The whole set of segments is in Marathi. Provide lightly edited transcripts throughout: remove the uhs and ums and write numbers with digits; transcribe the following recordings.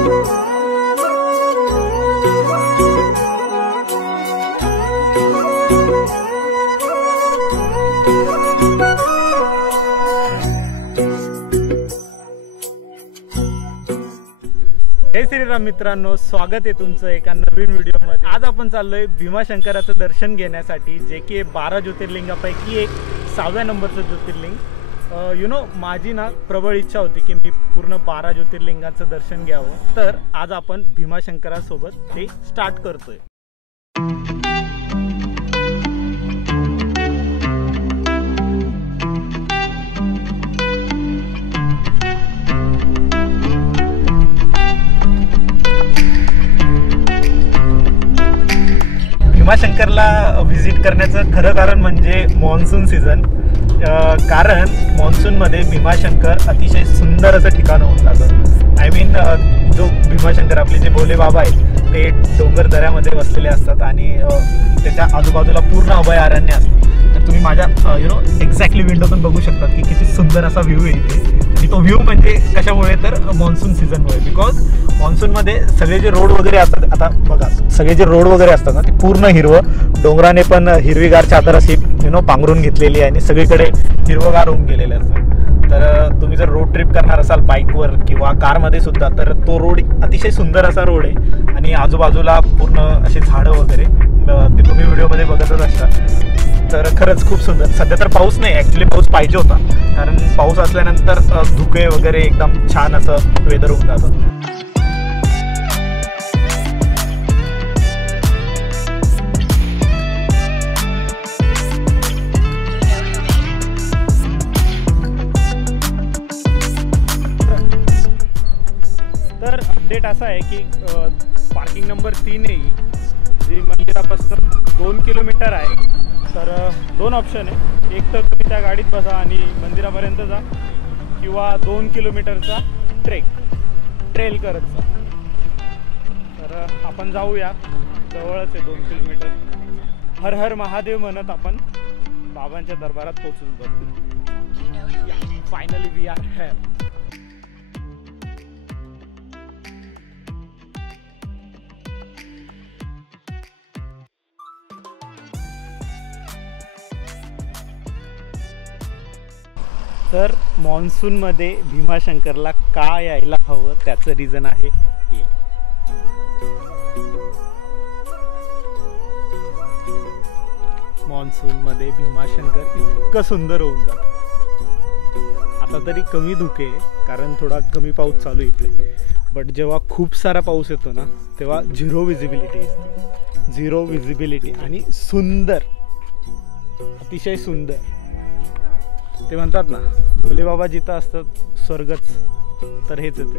जय श्रीराम मित्रांनो, स्वागत आहे तुमचं एका नवीन व्हिडिओमध्ये। आज आपण चाललोय भीमाशंकराचं दर्शन घेण्यासाठी, जे की 12 ज्योतिर्लिंगापैकी एक 6व्या नंबरचं ज्योतिर्लिंग। माझी ना प्रबळ इच्छा होती की मी पूर्ण 12 ज्योतिर्लिंगाचं दर्शन घ्यावं, तर आज आपण भीमाशंकरासोबत ते स्टार्ट करतोय। भीमाशंकरला व्हिजिट करण्याचं खरं कारण म्हणजे मॉन्सून सीझन। कारण मॉन्सूनमध्ये भीमाशंकर अतिशय सुंदर असं ठिकाण होऊन जातं। आय मीन जो भीमाशंकर आपले जे भोले बाबा आहेत ते डोंगर दऱ्यामध्ये बसलेले असतात आणि त्याच्या आजूबाजूला पूर्ण अभयारण्य असतं। तर तुम्ही माझ्या एक्झॅक्टली विंडोतून बघू शकता की किती सुंदर असा व्ह्यू आहे इथे। आणि तो व्ह्यू म्हणजे कशामुळे, तर मॉन्सून सीझनमुळे। बिकॉज मॉन्सूनमध्ये सगळे जे रोड वगैरे असतात, आता बघा सगळे जे रोड वगैरे असतात ना ते पूर्ण हिरवं, डोंगराने पण हिरवीगार चादर अशी पांघरून घेतलेली आहे आणि सगळीकडे हिरवगार होऊन गेलेले असतात। तर तुम्ही जर रोड ट्रिप करणार असाल बाईकवर किंवा कारमध्ये सुद्धा, तर तो रोड अतिशय सुंदर असा रोड आहे आणि आजूबाजूला पूर्ण असे झाडं वगैरे ते तुम्ही व्हिडिओमध्ये बघतच असता। तर खरंच खूप सुंदर। सध्या तर पाऊस नाही, ॲक्च्युली पाऊस पाहिजे होता, कारण पाऊस असल्यानंतर धुके वगैरे एकदम छान असं वेदर होऊन जातं। तर अपडेट असा आहे की पार्किंग नंबर 3 आहे, जी मंदिरापासून 2 किलोमीटर आहे। तर 2 ऑप्शन आहे, एक तर तुम्ही त्या गाडीत बसा आणि मंदिरापर्यंत जा, किंवा 2 किलोमीटरचा ट्रेल करत जा। तर आपण जाऊया, जवळच आहे 2 किलोमीटर। हर हर महादेव म्हणत आपण बाबांच्या दरबारात पोहोचून जातो। Finally we are here. तर मॉन्सूनमध्ये भीमाशंकरला का यायला हवं त्याचं रिझन आहे हे। मॉन्सूनमध्ये भीमाशंकर इतकं सुंदर होऊन जातं। आता तरी कमी धुके कारण थोडा कमी पाऊस चालू इकडे, बट जेव्हा खूप सारा पाऊस येतो ना तेव्हा झिरो विजिबिलिटी असते। झिरो विजिबिलिटी आणि सुंदर, अतिशय सुंदर। ते म्हणतात ना, भोले बाबा जिथं असतात स्वर्गच, तर हेच येते।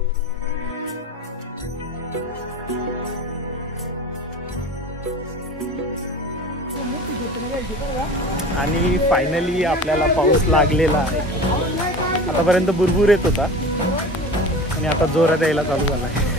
आणि फायनली आपल्याला पाऊस लागलेला आहे। आतापर्यंत बुरबुर येत होता आणि आता जोरात यायला चालू झाला आहे।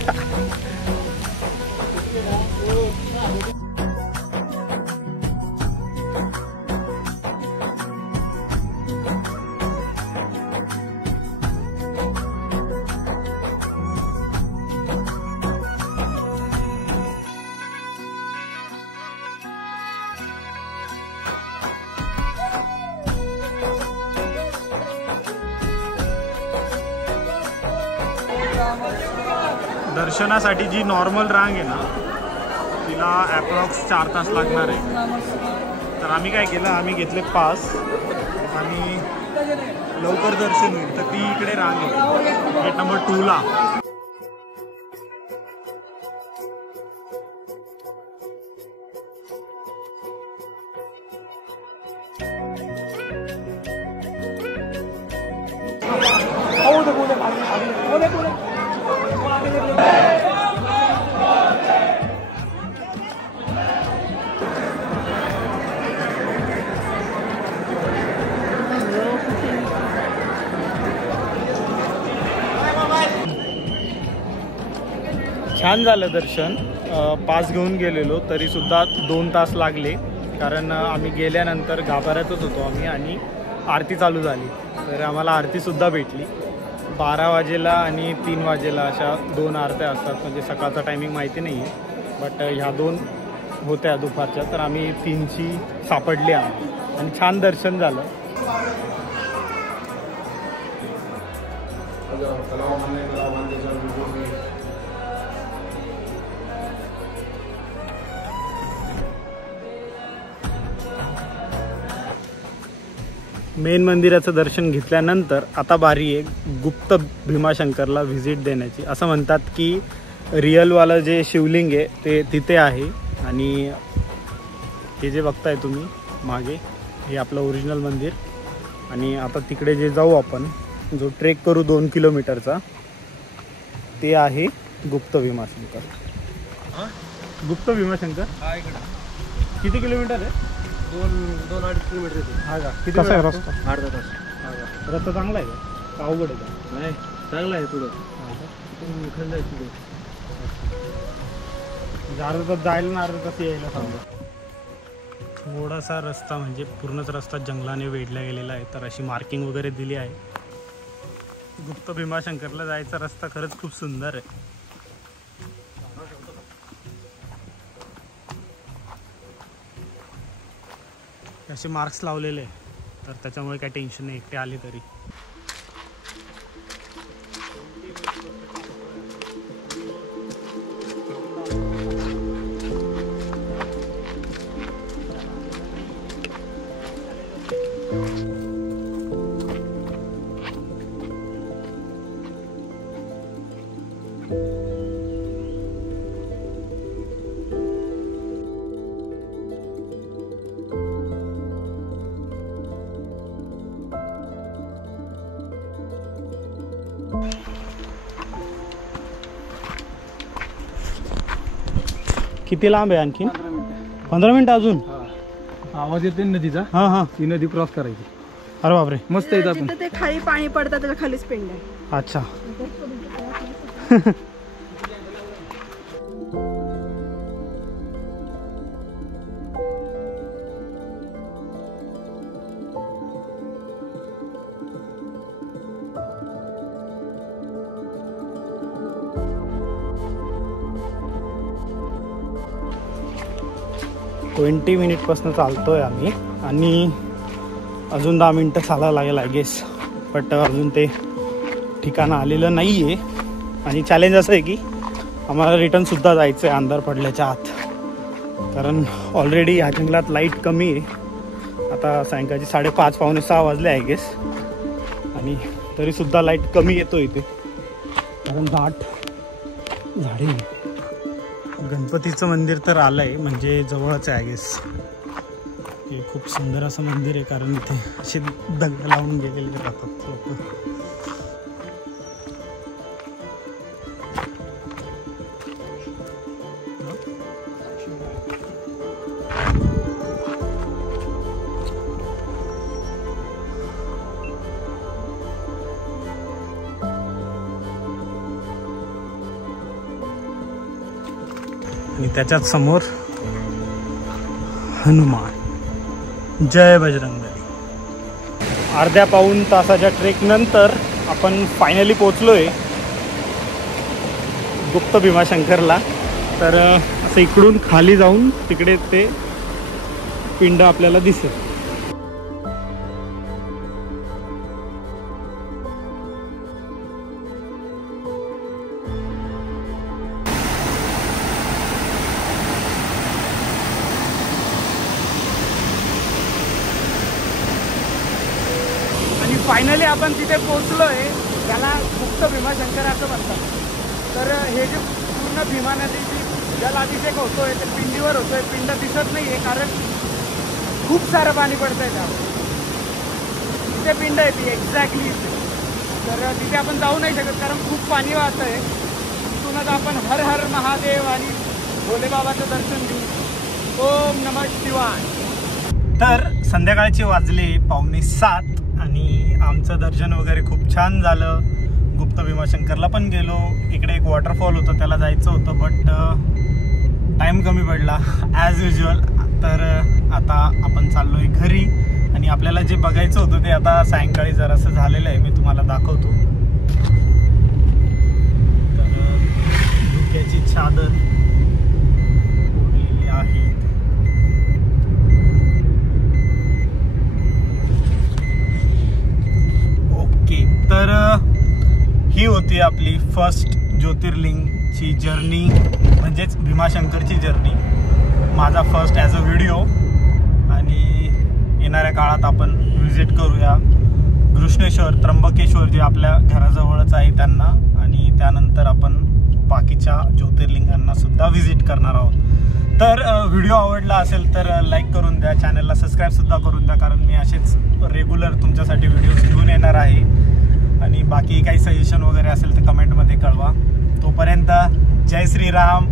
दर्शनासाठी जी नॉर्मल रांग आहे ना तिला ॲप्रॉक्स 4 तास लागणार आहे। तर आम्ही काय केलं, आम्ही घेतले पास आणि लवकर दर्शन होईल, तर ती इकडे रांग आहे गेट नंबर 2ला। छान झालं दर्शन। पास घेऊन गेलेलो तरीसुद्धा 2 तास लागले, कारण आम्ही गेल्यानंतर गाभाऱ्यातच होतो आम्ही आणि आरती चालू झाली, तर आम्हाला आरतीसुद्धा भेटली। 12 वाजेला आणि 3 वाजेला अशा 2 आरत्या असतात. म्हणजे सकाळचा टायमिंग माहिती नाही आहे, बट ह्या 2 होत्या दुपारच्या. तर आम्ही 3ची सापडली आणि छान दर्शन झालं. मेन मंदिराचं दर्शन घेतल्यानंतर आता बारी आहे गुप्त भीमाशंकरला व्हिजिट देण्याची. असं म्हणतात की रिअलवालं जे शिवलिंग आहे ते तिथे आहे आणि हे जे बघताय तुम्ही मागे हे आपलं ओरिजिनल मंदिर. आणि आता तिकडे जे जाऊ आपण, जो ट्रेक करू 2 किलोमीटरचा, ते आहे गुप्त भीमाशंकर. गुप्त भीमाशंकर किती किलोमीटर आहे? 2-2.5 किलोमीटर येते. हा का? किती आहे रस्ता? अर्धा तास. हा का? रस्ता चांगला आहे का अवघड आहे का? नाही, चांगला आहे. पुढं खंड आहे पुढे. अर्धा तास जायला ना अर्धा तास यायला समजा. थोडासा रस्ता म्हणजे पूर्णच रस्ता जंगलाने वेढला गेलेला आहे. तर अशी मार्किंग वगैरे दिली आहे. गुप्त भीमाशंकरला जायचा रस्ता खरंच खूप सुंदर आहे. असे मार्क्स लावलेले आहे, तर त्याच्यामुळे काही टेन्शन नाही एकटे आले तरी. किती लांब आहे आणखी? 15 मिनिटं अजून. आवाज येते नदीचा. हां हां, ती नदी क्रॉस करायची. अरे बापरे, मस्त येत आपण. ते खाली पाणी पडतं त्याच्या खालीच पिंड आहे. अच्छा. ट्वेंटी मिनिटपासून चालतोय आम्ही आणि अजून 10 मिनटं चालायला लागेल आय गेस. बट अजून ते ठिकाणं आलेलं नाही आहे. आणि चॅलेंज असं आहे की आम्हाला रिटर्नसुद्धा जायचं आहे अंधार पडल्याच्या आत, कारण ऑलरेडी ह्या जंगलात लाईट कमी आहे. आता सायंकाळची 5:30 पावणे 6 वाजले आय गेस, आणि तरीसुद्धा लाईट कमी येतो इथे, कारण दाट झाडे. गणपतीचं मंदिर तर आलं आहे, म्हणजे जवळच आहे आय गेस. हे खूप सुंदर असं मंदिर आहे, कारण इथे असे दगड लावून गेलेले राहतात लोक. आणि त्याच्यात समोर हनुमान. जय बजरंगबली. अर्ध्या पाऊण तासाच्या ट्रेक नंतर आपण फायनली पोचलोय गुप्त भीमाशंकरला. तर असं इकडून खाली जाऊन तिकडे ते पिंड आपल्याला दिसेल. फायनली आपण तिथे पोचलोय. त्याला गुप्त भीमाशंकर असं म्हणतात. तर हे जे पूर्ण भीमा नदीची जलाभिषेक होतोय ते पिंडीवर होतोय. पिंड दिसत नाहीये कारण खूप सारं पाणी पडतंय त्यावर. तिथे पिंड आहे ती एक्झॅक्टली इथे. तर तिथे आपण जाऊ नाही शकत कारण खूप पाणी वाहतंय. तिथूनच आपण हर हर महादेव आणि भोलेबाबाचं दर्शन घेऊ. ओम नमः शिवाय. तर संध्याकाळचे वाजले 6:45 आणि आमचं दर्शन वगैरे खूप छान झालं. गुप्त भीमाशंकरला पण गेलो. इकडे एक वॉटरफॉल होतं, त्याला जायचं होतं, बट टाईम कमी पडला ॲज युजल. तर आता आपण चाललोय घरी आणि आपल्याला जे बघायचं होतं ते आता सायंकाळी जरासं झालेलं आहे. मी तुम्हाला दाखवतो. होती आपली फर्स्ट ज्योतिर्लिंगची जर्नी, म्हणजेच भीमाशंकरची जर्नी, माझा फर्स्ट ॲज अ व्हिडिओ. आणि येणाऱ्या काळात आपण व्हिजिट करूया घृष्णेश्वर, त्र्यंबकेश्वर जे आपल्या घराजवळच आहे त्यांना, आणि त्यानंतर आपण बाकीच्या ज्योतिर्लिंगांना सुद्धा व्हिजिट करणार आहोत. तर व्हिडिओ आवडला असेल तर लाईक करून द्या, चॅनलला सबस्क्राईबसुद्धा करून द्या, कारण मी असेच रेग्युलर तुमच्यासाठी व्हिडिओज घेऊन येणार आहे. आणि बाकी काही सजेशन वगैरे असेल तर कमेंटमध्ये कळवा. तोपर्यंत जय श्रीराम.